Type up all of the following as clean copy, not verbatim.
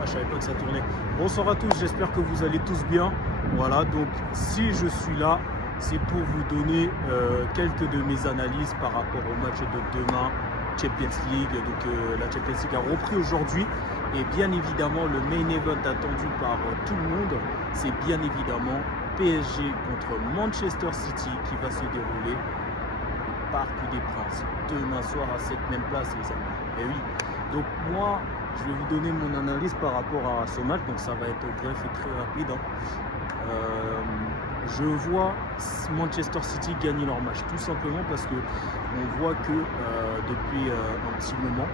Ah, je savais pas que ça tournait. Bonsoir à tous, j'espère que vous allez tous bien. Voilà, donc si je suis là, c'est pour vous donner quelques de mes analyses par rapport au match de demain, Champions League. Donc la Champions League a repris aujourd'hui. Et bien évidemment, le main event attendu par tout le monde, c'est bien évidemment PSG contre Manchester City qui va se dérouler au Parc des Princes demain soir à cette même place, les amis. Et oui, donc moi, je vais vous donner mon analyse par rapport à ce match, donc ça va être bref et très rapide. Je vois Manchester City gagner leur match, tout simplement parce que on voit que depuis un petit moment,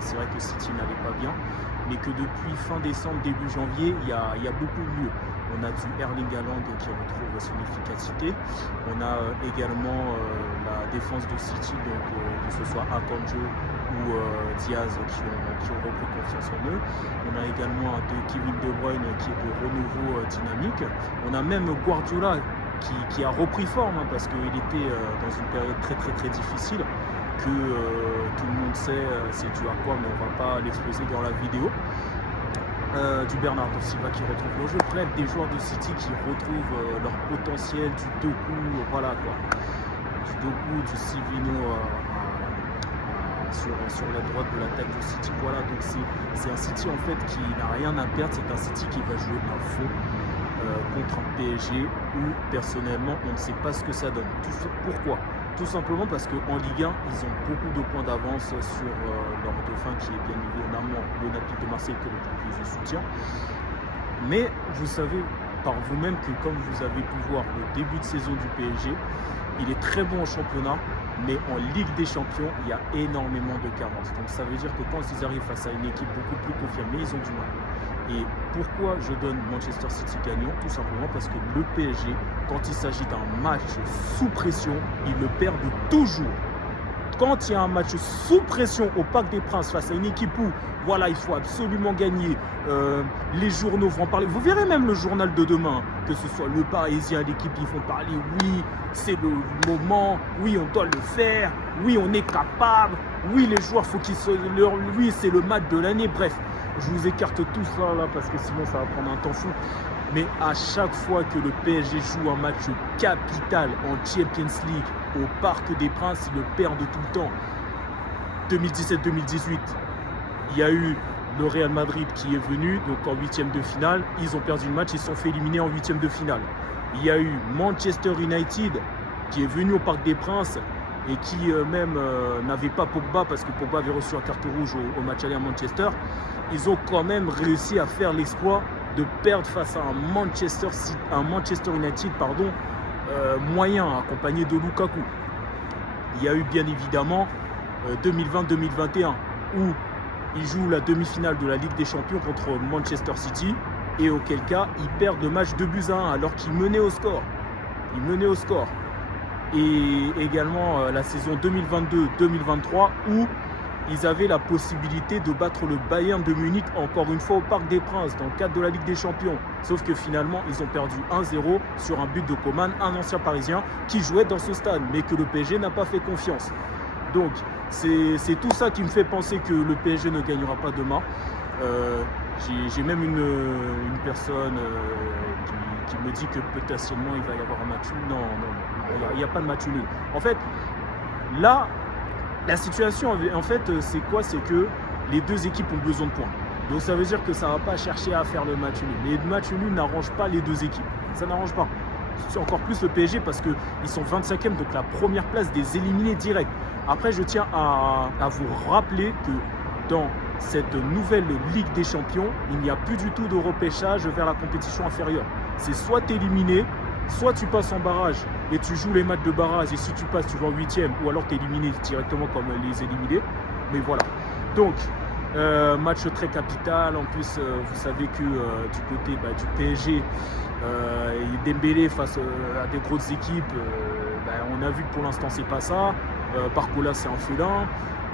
c'est vrai que City n'allait pas bien, mais que depuis fin décembre, début janvier, il y a beaucoup mieux. On a du Erling Haaland qui retrouve son efficacité. On a également la défense de City, donc que ce soit Akanjo ou Diaz qui ont repris confiance en eux. On a également Kevin De Bruyne qui est de renouveau dynamique. On a même Guardiola qui a repris forme parce qu'il était dans une période très difficile que tout le monde sait c'est dû à quoi, mais on ne va pas l'exposer dans la vidéo. Du Bernardo Silva qui retrouve le jeu, bref, des joueurs de City qui retrouvent leur potentiel, du Doku, voilà quoi, du Doku, du Sivino sur la droite de l'attaque du City, voilà, donc c'est un City en fait qui n'a rien à perdre, c'est un City qui va jouer à fond contre un PSG où personnellement on ne sait pas ce que ça donne. Pourquoi ? Tout simplement parce qu'en Ligue 1, ils ont beaucoup de points d'avance sur leur dauphin qui est bien évidemment l'Olympique de Marseille que le plus de soutien. Mais vous savez par vous-même que comme vous avez pu voir le début de saison du PSG, il est très bon en championnat, mais en Ligue des Champions, il y a énormément de carences. Donc ça veut dire que quand ils arrivent face à une équipe beaucoup plus confirmée, ils ont du mal. Et pourquoi je donne Manchester City gagnant? Tout simplement parce que le PSG, quand il s'agit d'un match sous pression, ils le perdent toujours. Quand il y a un match sous pression au Parc des Princes face à une équipe où voilà, il faut absolument gagner, les journaux vont en parler. Vous verrez même le journal de demain, que ce soit le Parisien, l'équipe, ils vont parler. Oui, c'est le moment. Oui, on doit le faire. Oui, on est capable. Oui, les joueurs, faut qu'ils se... Oui, c'est le match de l'année. Bref, je vous écarte tout ça là parce que sinon ça va prendre un temps fou. Mais à chaque fois que le PSG joue un match capital en Champions League au Parc des Princes, ils le perdent tout le temps. 2017-2018, il y a eu le Real Madrid qui est venu, donc en huitième de finale. Ils ont perdu le match, ils se sont fait éliminer en huitième de finale. Il y a eu Manchester United qui est venu au Parc des Princes et qui même n'avait pas Pogba parce que Pogba avait reçu un carton rouge au match aller à Manchester. Ils ont quand même réussi à faire l'exploit de perdre face à un Manchester United moyen, accompagné de Lukaku. Il y a eu bien évidemment 2020-2021 où ils jouent la demi-finale de la Ligue des Champions contre Manchester City et auquel cas ils perdent le match 2-1 alors qu'ils menaient au score. Et également la saison 2022-2023 où ils avaient la possibilité de battre le Bayern de Munich encore une fois au Parc des Princes dans le cadre de la Ligue des Champions. Sauf que finalement, ils ont perdu 1-0 sur un but de Coman, un ancien Parisien qui jouait dans ce stade, mais que le PSG n'a pas fait confiance. Donc, c'est tout ça qui me fait penser que le PSG ne gagnera pas demain. J'ai même une personne qui me dit que potentiellement il va y avoir un match nul. Non, il n'y a pas de match nul. En fait, là, la situation, en fait, c'est quoi? C'est que les deux équipes ont besoin de points. Donc ça veut dire que ça ne va pas chercher à faire le match nul. Les matchs nuls n'arrangent pas les deux équipes. Ça n'arrange pas. C'est encore plus le PSG parce qu'ils sont 25e, donc la première place des éliminés directs. Après, je tiens à vous rappeler que dans cette nouvelle Ligue des Champions, il n'y a plus du tout de repêchage vers la compétition inférieure. C'est soit tu es éliminé, soit tu passes en barrage et tu joues les matchs de barrage et si tu passes, tu vas en 8e ou alors tu es éliminé directement comme les éliminés. Mais voilà. Donc, match très capital. En plus, vous savez que du côté du PSG, Dembélé face à des grosses équipes, on a vu que pour l'instant, c'est pas ça. Barcola, c'est un félin.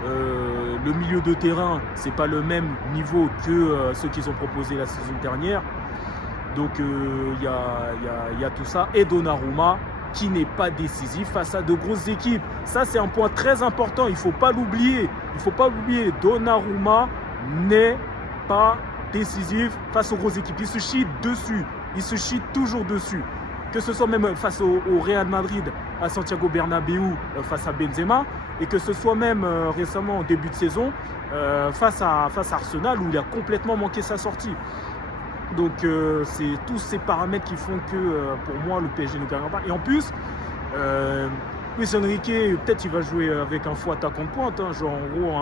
Le milieu de terrain, c'est pas le même niveau que ceux qu'ils ont proposé la saison dernière. Donc il y a tout ça. Et Donnarumma qui n'est pas décisif face à de grosses équipes. Ça, c'est un point très important. Il ne faut pas l'oublier. Donnarumma n'est pas décisif face aux grosses équipes. Il se chie dessus. Il se chie toujours dessus. Que ce soit même face au Real Madrid, à Santiago Bernabéu, face à Benzema, et que ce soit même récemment, en début de saison, face à Arsenal, où il a complètement manqué sa sortie. Donc, c'est tous ces paramètres qui font que, pour moi, le PSG ne gagnera pas. Et en plus, Luis Enrique, peut-être il va jouer avec un faux attaquant de pointe, hein, genre en gros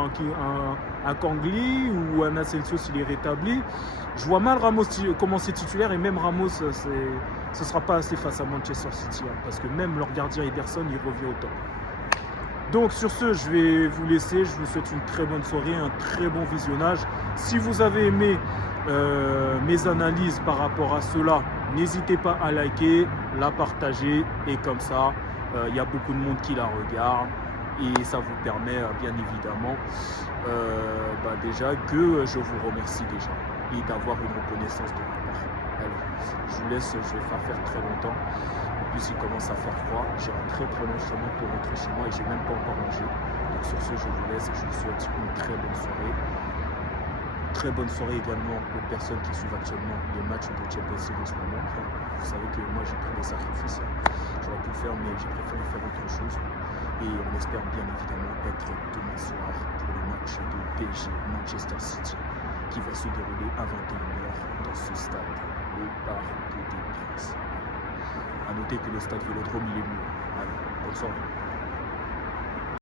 un Kangli ou un Asensio s'il est rétabli. Je vois mal Ramos commencer titulaire, et même Ramos, ce ne sera pas assez face à Manchester City, hein, parce que même leur gardien Ederson, il revient au top. Donc sur ce, je vais vous laisser. Je vous souhaite une très bonne soirée, un très bon visionnage. Si vous avez aimé mes analyses par rapport à cela, n'hésitez pas à liker, la partager, et comme ça, il y a beaucoup de monde qui la regarde, et ça vous permet bien évidemment déjà que je vous remercie déjà, et d'avoir une reconnaissance de ma part. Allez, je vous laisse, je vais pas faire très longtemps. En plus, il commence à faire froid. J'ai un très long chemin pour rentrer chez moi, et j'ai même pas encore mangé. Donc sur ce, je vous laisse et je vous souhaite une très bonne soirée. Très bonne soirée également aux personnes qui suivent actuellement les matchs de Champions League en ce moment. Vous savez que moi j'ai pris des sacrifices. J'aurais pu le faire, mais j'ai préféré faire autre chose. Et on espère bien évidemment être demain soir pour le match de PSG Manchester City qui va se dérouler à 21h dans ce stade, le Parc des Princes. A noter que le stade Vélodrome il est mieux. Allez, bonne soirée.